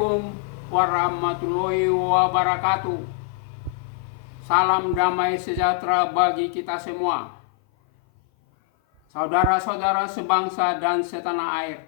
Assalamualaikum warahmatullahi wabarakatuh. Salam damai sejahtera bagi kita semua. Saudara-saudara sebangsa dan setanah air.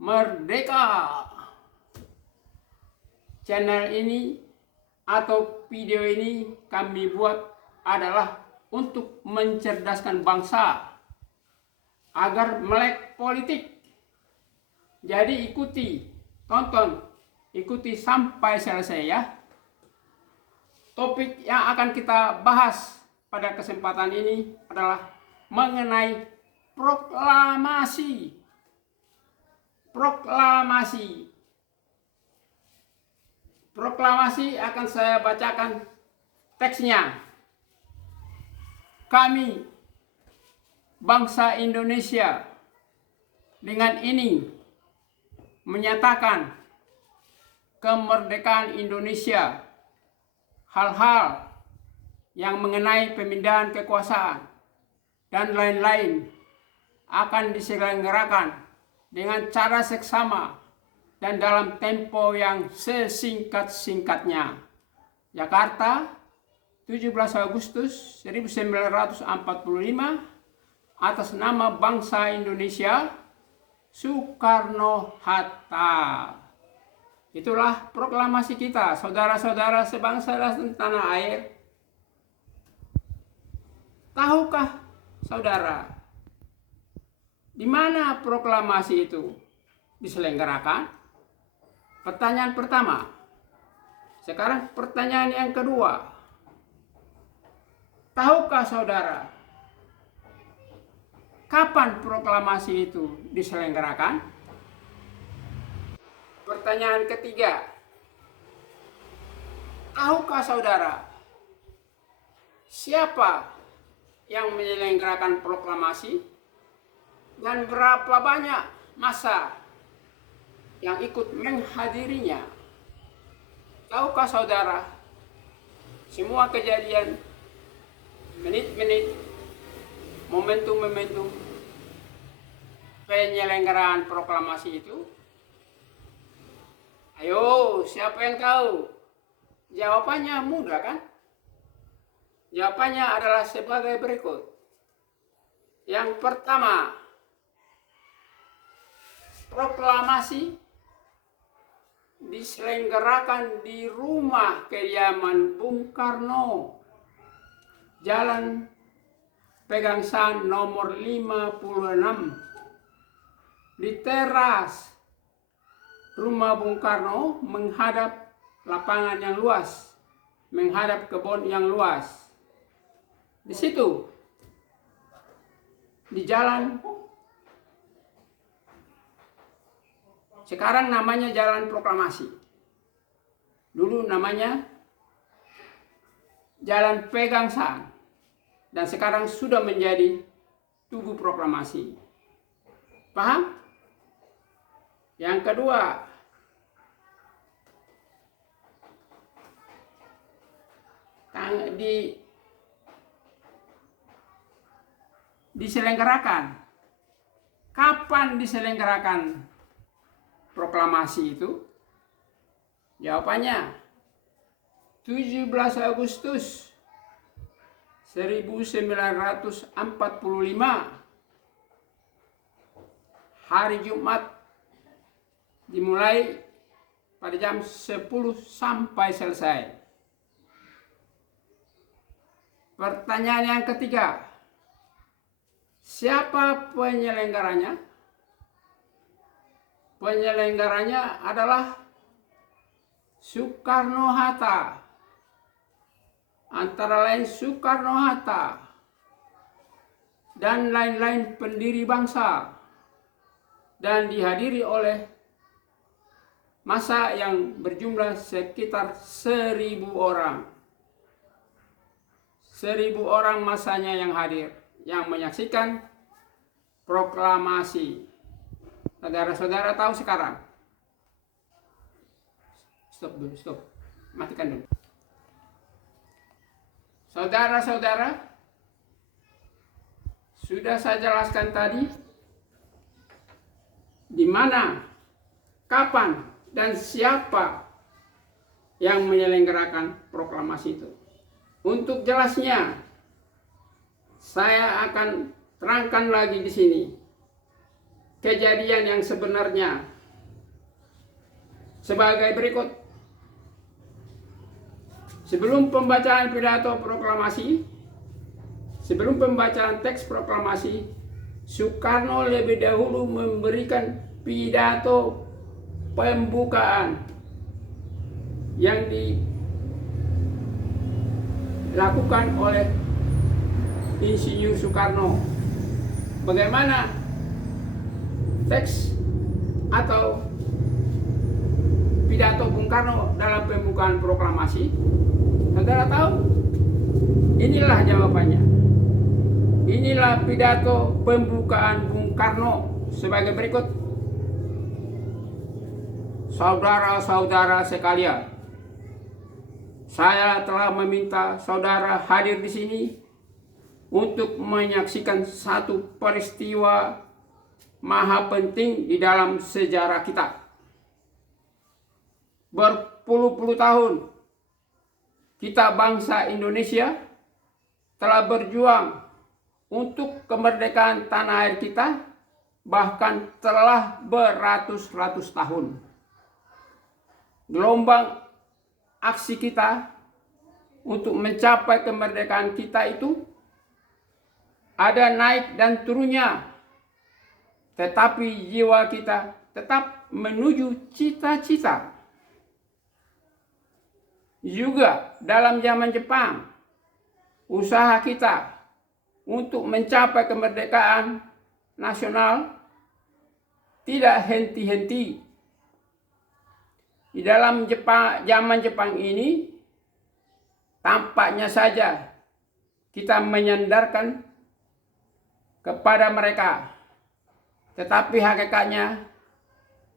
Merdeka! Channel ini atau video ini kami buat adalah untuk mencerdaskan bangsa agar melek politik. Jadi ikuti sampai selesai ya. Topik yang akan kita bahas pada kesempatan ini adalah mengenai proklamasi. Proklamasi akan saya bacakan teksnya. Kami, bangsa Indonesia, dengan ini menyatakan kemerdekaan Indonesia, hal-hal yang mengenai pemindahan kekuasaan dan lain-lain akan diselenggarakan dengan cara seksama dan dalam tempo yang sesingkat-singkatnya. Jakarta, 17 Agustus 1945, atas nama bangsa Indonesia, Soekarno-Hatta. Itulah proklamasi kita, saudara-saudara sebangsa dan tanah air. Tahukah saudara di mana proklamasi itu diselenggarakan? Pertanyaan pertama. Sekarang pertanyaan yang kedua. Tahukah saudara kapan proklamasi itu diselenggarakan? Pertanyaan ketiga. Tahukah saudara siapa yang menyelenggarakan proklamasi dan berapa banyak massa yang ikut menghadirinya? Tahukah saudara semua kejadian, menit-menit, momentum-momentum penyelenggaraan proklamasi itu? Ayo, siapa yang tahu? Jawabannya mudah kan? Jawabannya adalah sebagai berikut. Yang pertama, proklamasi diselenggarakan di rumah kediaman Bung Karno, Jalan Pegangsaan nomor 56, di teras rumah Bung Karno menghadap lapangan yang luas, menghadap kebun yang luas. Di situ, di jalan, sekarang namanya Jalan Proklamasi. Dulu namanya Jalan Pegangsaan. Dan sekarang sudah menjadi Tugu Proklamasi. Paham? Yang kedua, diselenggarakan. Kapan diselenggarakan proklamasi itu? Jawabannya 17 Agustus 1945, hari Jumat, dimulai pada jam 10 sampai selesai. Pertanyaan yang ketiga, siapa penyelenggaranya? Penyelenggaranya adalah Soekarno-Hatta. Antara lain Soekarno-Hatta dan lain-lain pendiri bangsa, dan dihadiri oleh massa yang berjumlah sekitar 1.000 orang. 1.000 orang massanya yang hadir, yang menyaksikan proklamasi. Saudara-saudara tahu sekarang? Stop. Matikan dulu. Saudara-saudara, sudah saya jelaskan tadi di mana, kapan dan siapa yang menyelenggarakan proklamasi itu. Untuk jelasnya, saya akan terangkan lagi di sini kejadian yang sebenarnya sebagai berikut. Sebelum pembacaan pidato proklamasi, sebelum pembacaan teks proklamasi, Soekarno lebih dahulu memberikan pidato pembukaan yang dilakukan oleh Insinyur Soekarno. Bagaimana teks atau pidato Bung Karno dalam pembukaan proklamasi? Saudara tahu? Inilah jawabannya. Inilah pidato pembukaan Bung Karno sebagai berikut. Saudara-saudara sekalian, saya telah meminta saudara hadir di sini untuk menyaksikan satu peristiwa maha penting di dalam sejarah kita. Berpuluh-puluh tahun kita bangsa Indonesia telah berjuang untuk kemerdekaan tanah air kita, bahkan telah beratus-ratus tahun. Gelombang aksi kita untuk mencapai kemerdekaan kita itu ada naik dan turunnya, tetapi jiwa kita tetap menuju cita-cita. Juga dalam zaman Jepang, usaha kita untuk mencapai kemerdekaan nasional tidak henti-henti. Di dalam zaman Jepang ini, tampaknya saja kita menyandarkan kepada mereka, tetapi hakikatnya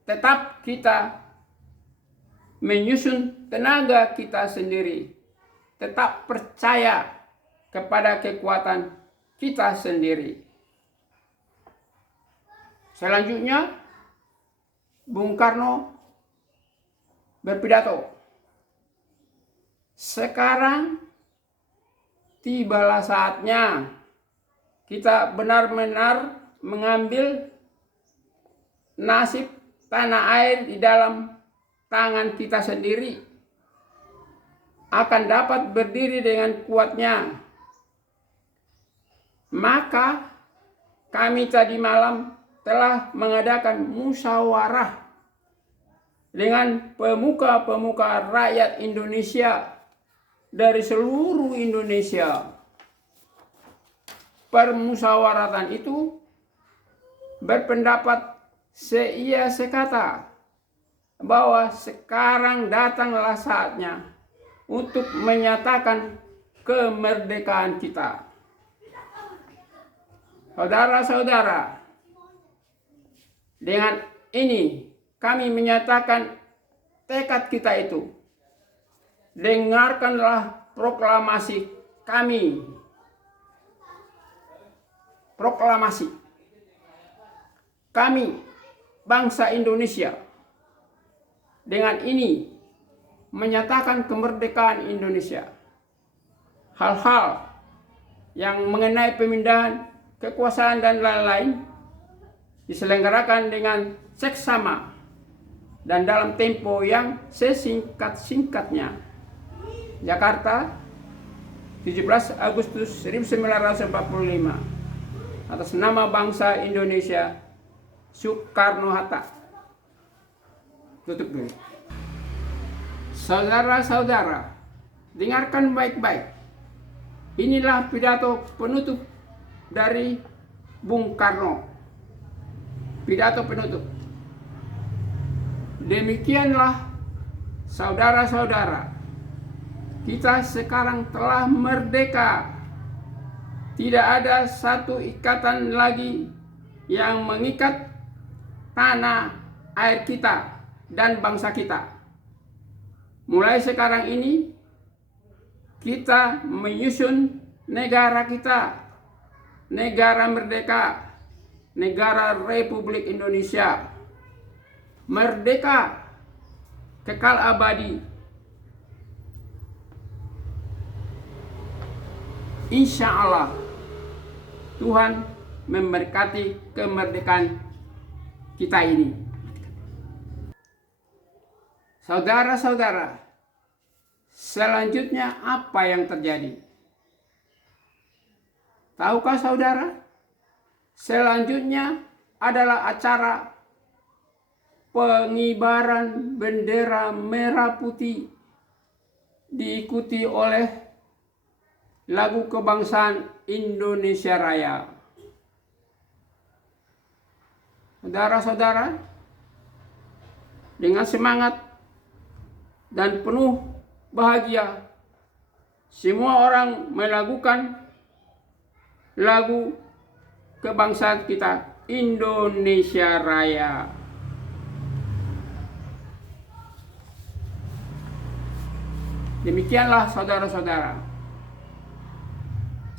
tetap kita menyusun tenaga kita sendiri, tetap percaya kepada kekuatan kita sendiri. Selanjutnya, Bung Karno berpidato. Sekarang tibalah saatnya kita benar-benar mengambil nasib tanah air di dalam tangan kita sendiri, akan dapat berdiri dengan kuatnya. Maka kami tadi malam telah mengadakan musyawarah dengan pemuka-pemuka rakyat Indonesia dari seluruh Indonesia. Permusyawaratan itu berpendapat seia sekata bahwa sekarang datanglah saatnya untuk menyatakan kemerdekaan kita. Saudara-saudara, dengan ini kami menyatakan tekad kita itu. Dengarkanlah proklamasi kami. Proklamasi kami, bangsa Indonesia, dengan ini menyatakan kemerdekaan Indonesia. Hal-hal yang mengenai pemindahan kekuasaan dan lain-lain diselenggarakan dengan seksama dan dalam tempo yang sesingkat-singkatnya. Jakarta, 17 Agustus 1945. Atas nama bangsa Indonesia, Soekarno-Hatta. Tutup dulu. Saudara-saudara, dengarkan baik-baik. Inilah pidato penutup dari Bung Karno. Pidato penutup. Demikianlah saudara-saudara, kita sekarang telah merdeka. Tidak ada satu ikatan lagi yang mengikat tanah air kita dan bangsa kita. Mulai sekarang ini kita menyusun negara kita, negara merdeka, negara Republik Indonesia. Merdeka kekal abadi. Insya Allah Tuhan memberkati kemerdekaan kita ini. Saudara-saudara, selanjutnya apa yang terjadi? Tahukah saudara? Selanjutnya adalah acara pengibaran bendera merah putih, diikuti oleh lagu kebangsaan Indonesia Raya. Saudara-saudara, dengan semangat dan penuh bahagia, semua orang melakukan lagu kebangsaan kita, Indonesia Raya. Demikianlah saudara-saudara,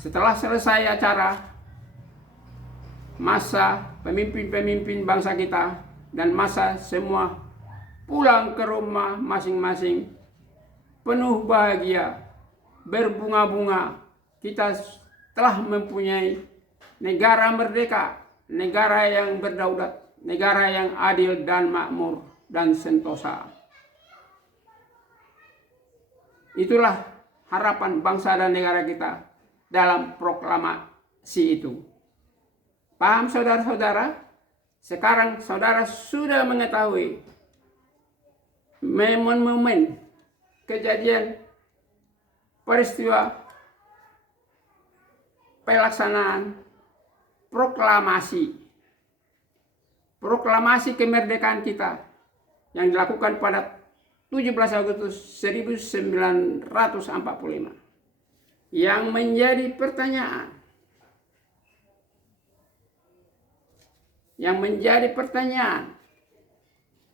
setelah selesai acara, masa pemimpin-pemimpin bangsa kita dan masa semua pulang ke rumah masing-masing penuh bahagia, berbunga-bunga. Kita telah mempunyai negara merdeka, negara yang berdaulat, negara yang adil dan makmur dan sentosa. Itulah harapan bangsa dan negara kita dalam proklamasi itu. Paham saudara-saudara? Sekarang saudara sudah mengetahui momen-momen kejadian peristiwa pelaksanaan proklamasi kemerdekaan kita yang dilakukan pada 17 Agustus 1945. Yang menjadi pertanyaan,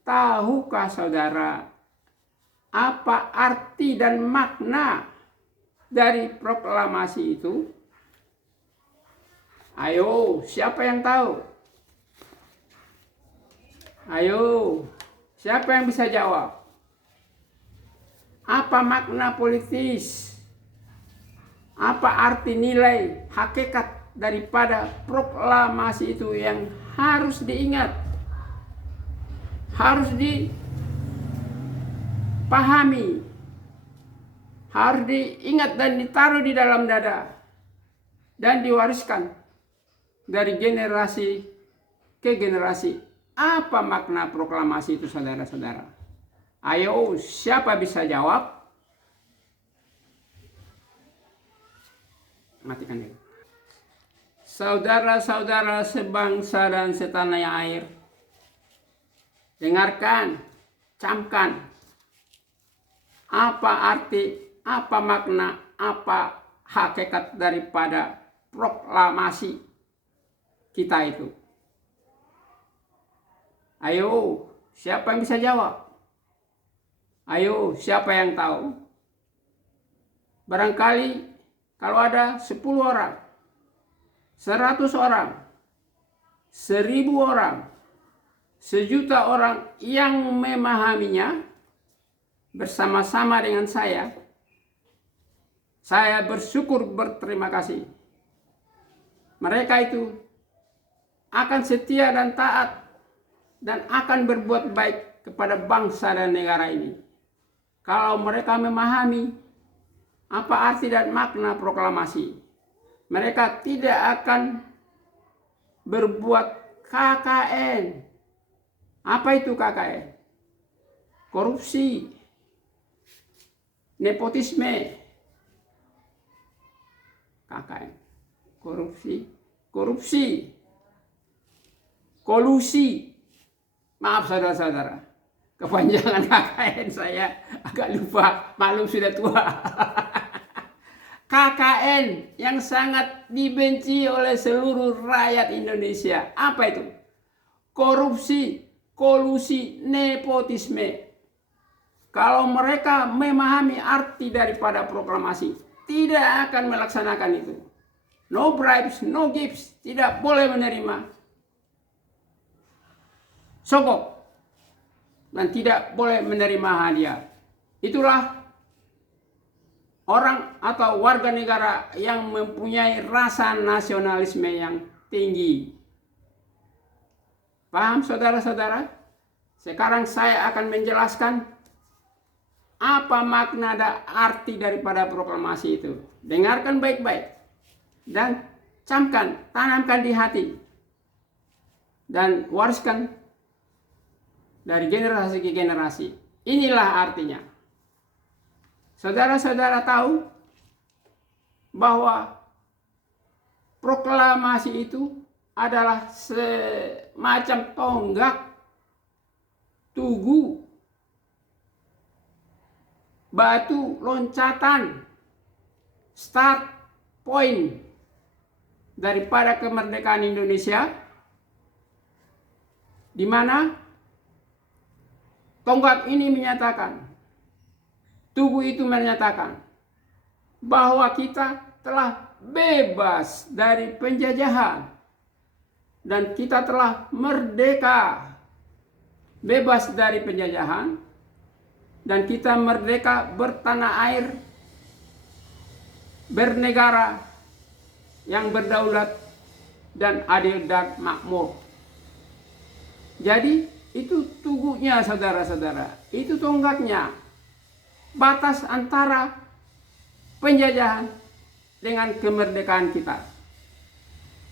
tahukah saudara apa arti dan makna dari proklamasi itu? Ayo, siapa yang tahu? Ayo, siapa yang bisa jawab? Apa makna politis? Apa arti nilai hakikat daripada proklamasi itu yang harus diingat, harus dipahami, harus diingat dan ditaruh di dalam dada dan diwariskan dari generasi ke generasi. Apa makna proklamasi itu saudara-saudara? Ayo, siapa bisa jawab? Matikan dulu. Saudara-saudara sebangsa dan setanah air, dengarkan, camkan. Apa arti, apa makna, apa hakikat daripada proklamasi kita itu? Ayo, siapa yang bisa jawab? Ayo, siapa yang tahu? Barangkali kalau ada 10 orang, 100 orang, 1000 orang, 1.000.000 orang yang memahaminya bersama-sama dengan saya bersyukur, berterima kasih. Mereka itu akan setia dan taat dan akan berbuat baik kepada bangsa dan negara ini. Kalau mereka memahami apa arti dan makna proklamasi, mereka tidak akan berbuat KKN. Apa itu KKN? Korupsi, nepotisme. KKN, korupsi, kolusi. Maaf saudara-saudara, kepanjangan KKN saya agak lupa, maklum sudah tua. KKN yang sangat dibenci oleh seluruh rakyat Indonesia. Apa itu? Korupsi, kolusi, nepotisme. Kalau mereka memahami arti daripada proklamasi, tidak akan melaksanakan itu. No bribes, no gifts, tidak boleh menerima sogok. dan tidak boleh menerima hadiah. Itulah orang atau warga negara yang mempunyai rasa nasionalisme yang tinggi. Paham saudara-saudara? Sekarang saya akan menjelaskan apa makna dan arti daripada proklamasi itu. Dengarkan baik-baik dan camkan, tanamkan di hati dan wariskan dari generasi ke generasi. Inilah artinya. Saudara-saudara tahu bahwa proklamasi itu adalah semacam tonggak tugu, batu loncatan, start point daripada kemerdekaan Indonesia, di mana tonggak ini menyatakan, tugu itu menyatakan bahwa kita telah bebas dari penjajahan dan kita telah merdeka, bebas dari penjajahan, dan kita merdeka bertanah air, bernegara yang berdaulat dan adil dan makmur. Jadi itu tugunya saudara-saudara, itu tonggaknya, batas antara penjajahan dengan kemerdekaan kita.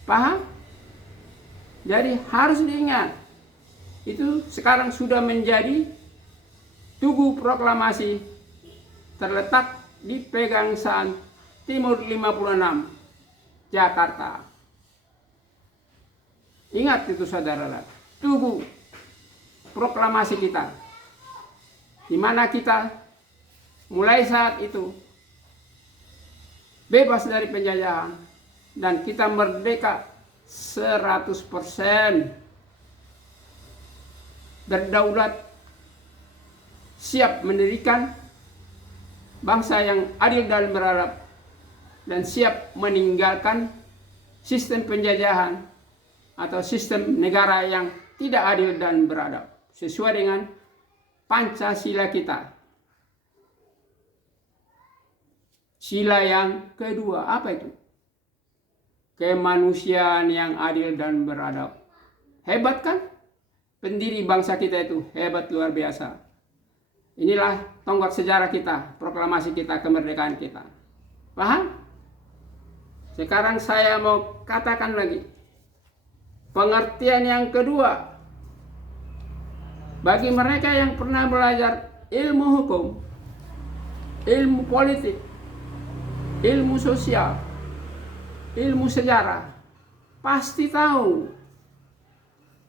Paham? Jadi harus diingat, itu sekarang sudah menjadi tugu proklamasi terletak di Pegangsaan Timur 56, Jakarta. Ingat itu saudara, tugu proklamasi kita, di mana kita mulai saat itu bebas dari penjajahan dan kita merdeka 100%, berdaulat, siap mendirikan bangsa yang adil dan beradab, dan siap meninggalkan sistem penjajahan atau sistem negara yang tidak adil dan beradab sesuai dengan Pancasila kita. Sila yang kedua apa itu? Kemanusiaan yang adil dan beradab. Hebat kan? Pendiri bangsa kita itu hebat luar biasa. Inilah tonggak sejarah kita, proklamasi kita, kemerdekaan kita. Paham? Sekarang saya mau katakan lagi. Pengertian yang kedua. Bagi mereka yang pernah belajar ilmu hukum, ilmu politik, ilmu sosial, ilmu sejarah, pasti tahu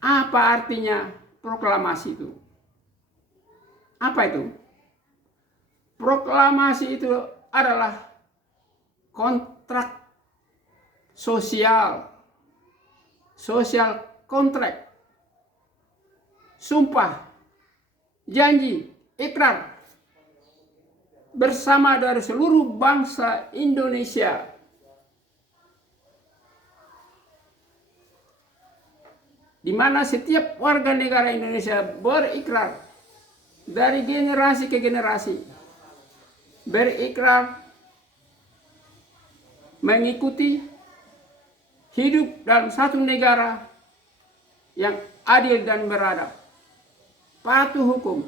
apa artinya proklamasi itu. Apa itu? Proklamasi itu adalah kontrak sosial, social contract, sumpah, janji, ikrar bersama dari seluruh bangsa Indonesia di mana setiap warga negara Indonesia berikrar dari generasi ke generasi, berikrar mengikuti hidup dalam satu negara yang adil dan beradab, patuh hukum,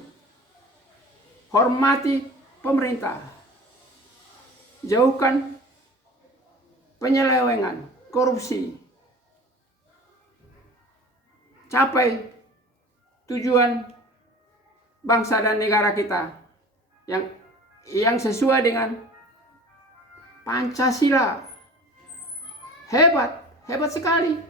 hormati pemerintah, jauhkan penyelewengan, korupsi, capai tujuan bangsa dan negara kita yang sesuai dengan Pancasila. Hebat sekali.